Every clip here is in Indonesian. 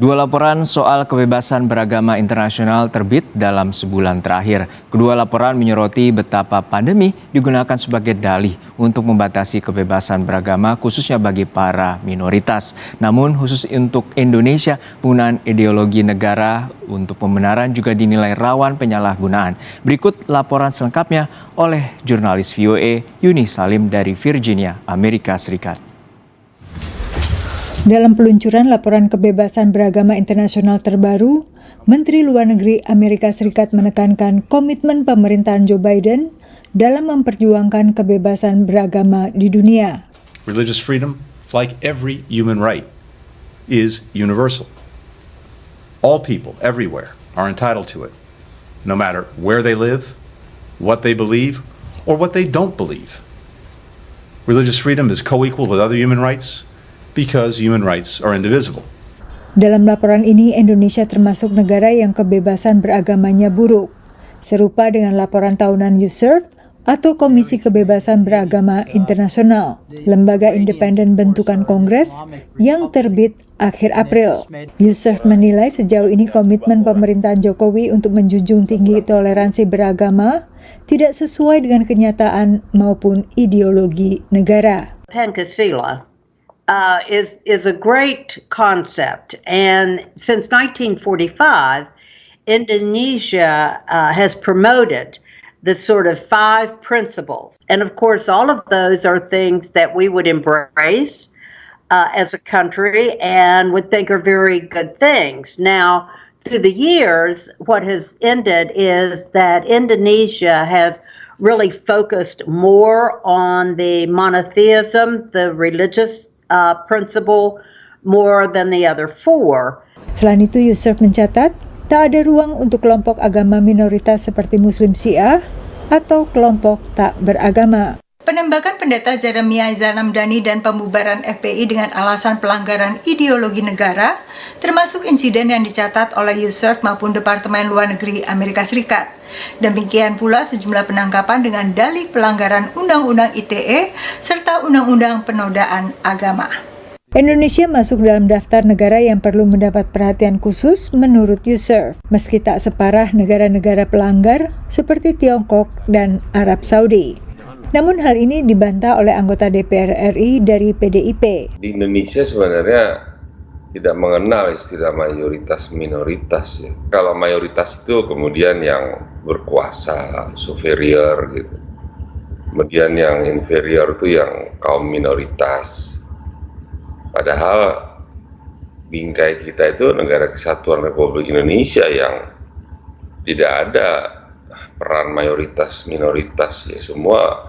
Dua laporan soal kebebasan beragama internasional terbit dalam sebulan terakhir. Kedua laporan menyoroti betapa pandemi digunakan sebagai dalih untuk membatasi kebebasan beragama khususnya bagi para minoritas. Namun khusus untuk Indonesia, penggunaan ideologi negara untuk pembenaran juga dinilai rawan penyalahgunaan. Berikut laporan selengkapnya oleh jurnalis VOA Yuni Salim dari Virginia, Amerika Serikat. Dalam peluncuran laporan kebebasan beragama internasional terbaru, Menteri Luar Negeri Amerika Serikat menekankan komitmen pemerintahan Joe Biden dalam memperjuangkan kebebasan beragama di dunia. Religious freedom, like every human right, is universal. All people everywhere are entitled to it, no matter where they live, what they believe, or what they don't believe. Religious freedom is co-equal with other human rights, because human rights are indivisible. Dalam laporan ini, Indonesia termasuk negara yang kebebasan beragamanya buruk, serupa dengan laporan tahunan USCIRF atau Komisi Kebebasan Beragama Internasional, lembaga independen bentukan Kongres yang terbit akhir April. USCIRF menilai sejauh ini komitmen pemerintahan Jokowi untuk menjunjung tinggi toleransi beragama tidak sesuai dengan kenyataan maupun ideologi negara. Pancasila is a great concept, and since 1945, Indonesia has promoted the sort of 5 principles, and of course, all of those are things that we would embrace as a country and would think are very good things. Now, through the years, what has ended is that Indonesia has really focused more on the monotheism, the religious principle, more than the other 4. Selain itu, USCIRF mencatat tak ada ruang untuk kelompok agama minoritas seperti Muslim Syiah atau kelompok tak beragama. Penembakan pendeta Zeremia Zanamdani dan pembubaran FPI dengan alasan pelanggaran ideologi negara, termasuk insiden yang dicatat oleh USCIRF maupun Departemen Luar Negeri Amerika Serikat. Demikian pula sejumlah penangkapan dengan dalih pelanggaran Undang-Undang ITE serta Undang-Undang Penodaan Agama. Indonesia masuk dalam daftar negara yang perlu mendapat perhatian khusus menurut USCIRF, meski tak separah negara-negara pelanggar seperti Tiongkok dan Arab Saudi. Namun hal ini dibantah oleh anggota DPR RI dari PDIP. Di Indonesia sebenarnya tidak mengenal istilah mayoritas minoritas ya. Kalau mayoritas itu kemudian yang berkuasa, superior gitu. Kemudian yang inferior itu yang kaum minoritas. Padahal bingkai kita itu Negara Kesatuan Republik Indonesia yang tidak ada peran mayoritas minoritas ya, semua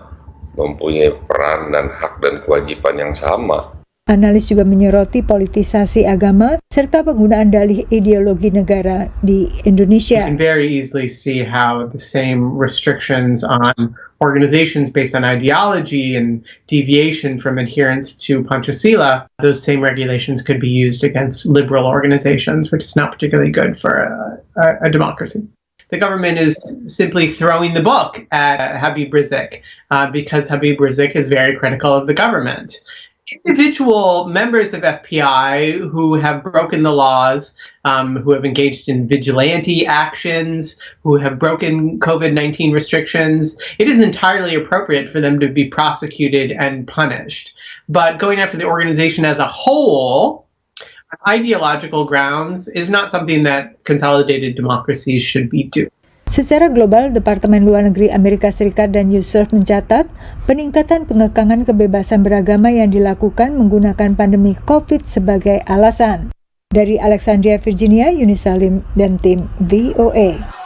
mempunyai peran dan hak dan kewajiban yang sama. Analis juga menyoroti politisasi agama serta penggunaan dalih ideologi negara di Indonesia. You can very easily see how the same restrictions on organizations based on ideology and deviation from adherence to Pancasila, those same regulations could be used against liberal organizations, which is not particularly good for a democracy. The government is simply throwing the book at Habib Rizieq because Habib Rizieq is very critical of the government. Individual members of FPI who have broken the laws, who have engaged in vigilante actions, who have broken COVID-19 restrictions, it is entirely appropriate for them to be prosecuted and punished. But going after the organization as a whole, ideological grounds, is not something that consolidated democracies should be doing. Secara global, Departemen Luar Negeri Amerika Serikat dan USCIRF mencatat peningkatan pengekangan kebebasan beragama yang dilakukan menggunakan pandemi COVID sebagai alasan. Dari Alexandria, Virginia, Yuni Salim dan tim VOA.